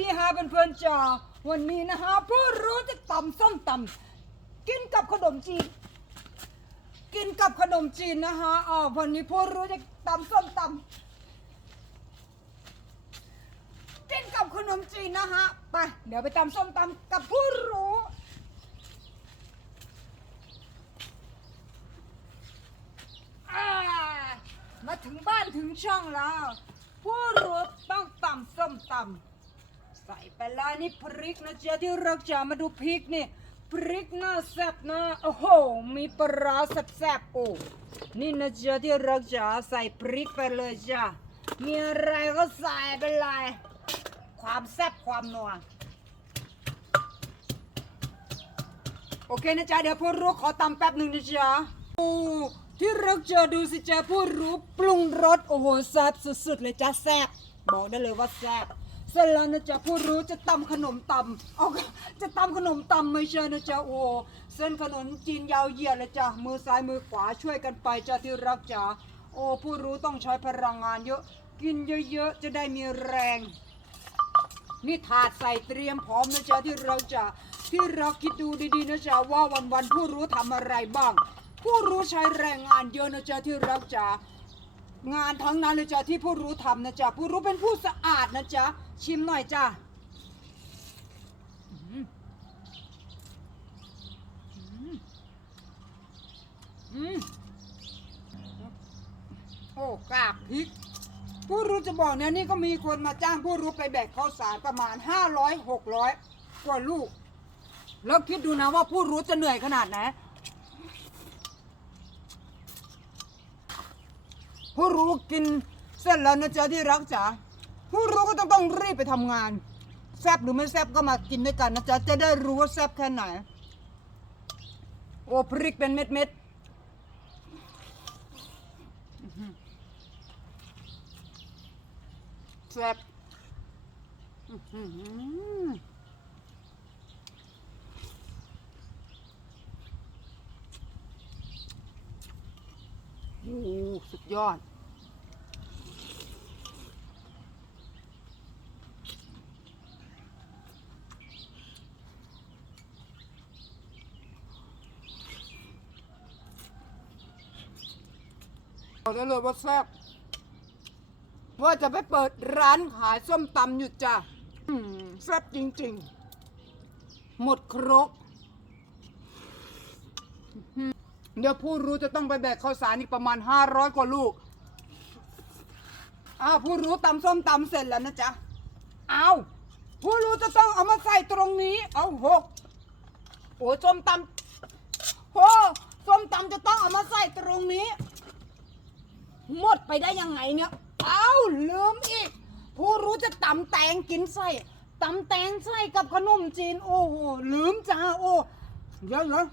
ดีฮะเพื่อนๆจ้าวันนี้นะฮะผู้รู้จะตำส้มตำกินกับขนมจีน กินกับขนมจีนนะฮะอ๋อวันนี้ผู้รู้จะตำส้มตำกินกับขนมจีนนะฮะไปเดี๋ยวไปตำส้มตำกับผู้รู้มาถึงบ้านถึงช่องแล้ว ผู้รู้ต้องตำส้มตำ ใส่ไปแล้วนี่พริกนะจ๊ะที่เราจะมาดูพริกนี่พริกน่าแซ่บนะโอ้โห มีปลาร้าแซ่บๆโอ้นี่นะจ๊ะที่เราจะใส่พริกไปเลยจ้ะมีอะไรก็ใส่ไปเลยความแซ่บความนัวโอเคนะจ๊ะเดี๋ยวผู้รู้ขอตำแป๊บหนึ่งนะจ๊ะโอ้ที่เราจะดูสิจ๊ะผู้รู้ปรุงรสโอ้โหแซ่บสุดๆเลยจ้ะแซ่บบอกได้เลยว่าแซ่บ เสร็จแล้วนะจ๊ะผู้รู้จะตำขนมตำเอาจะตำขนมตำไม่ใช่นะจ๊ะโอ้เส้นขนมจีนยาวเหยียดเลยจ้ะมือซ้ายมือขวาช่วยกันไปจ้ะที่รักจ๋าโอ้ผู้รู้ต้องใช้พลังงานเยอะ กินเยอะๆจะได้มีแรง นี่ถาดใส่เตรียมพร้อมนะจ๊ะที่เราจะที่เราคิดดูดีๆนะจ๊ะว่าวันๆผู้รู้ทำอะไรบ้าง ผู้รู้ใช้แรงงานเยอะนะจ๊ะที่รักจ๋า งานทั้งนั้นเลยจ้ะที่ผู้รู้ทำนะจ๊ะผู้รู้เป็นผู้สะอาดนะจ๊ะชิมหน่อยจ้ะอืมอืมอืมโอ้กากพริก ผู้รู้จะบอกเนี่ยนี่ก็มีคนมาจ้างผู้รู้ไปแบกข้าวสารประมาณห้าร้อยหกร้อยกว่าลูก แล้วคิดดูนะว่าผู้รู้จะเหนื่อยขนาดไหน ผู้รู้กินเสร็จแล้วนะจ๊ะที่รักจ๋าผู้รู้ก็ต้องต้องรีบไปทำงาน แซบหรือไม่แซบก็มากินด้วยกันนะจ๊ะจะได้รู้ว่าแซบแค่ไหน โอ้พริกเป็นเม็ดเม็ดแซบอื้อหือโอ้สุด ยอด บอกได้เลยว่าแซ่บว่าจะไปเปิดร้านขายส้มตำอยู่จ้ะอืมแซ่บจริง ๆ หมดครก อืม เดี๋ยวผู้รู้จะต้องไปแบกข้าวสารอีกประมาณห้าร้อยกว่าลูก อ้าวผู้รู้ตำส้มตำเสร็จแล้วนะจ๊ะ เอาผู้รู้จะต้องเอามาใส่ตรงนี้ เอาหกโอ้ยส้มตำโอ้ส้มตำจะต้องเอามาใส่ตรงนี้ หมดไปได้ยังไงเนี่ย เอาลืมอีก ผู้รู้จะตำแตงกินไส้ตำแตงไส้กับขนมจีน โอ้โหลืมจ้าโอ้เดี๋ยวเดี๋ย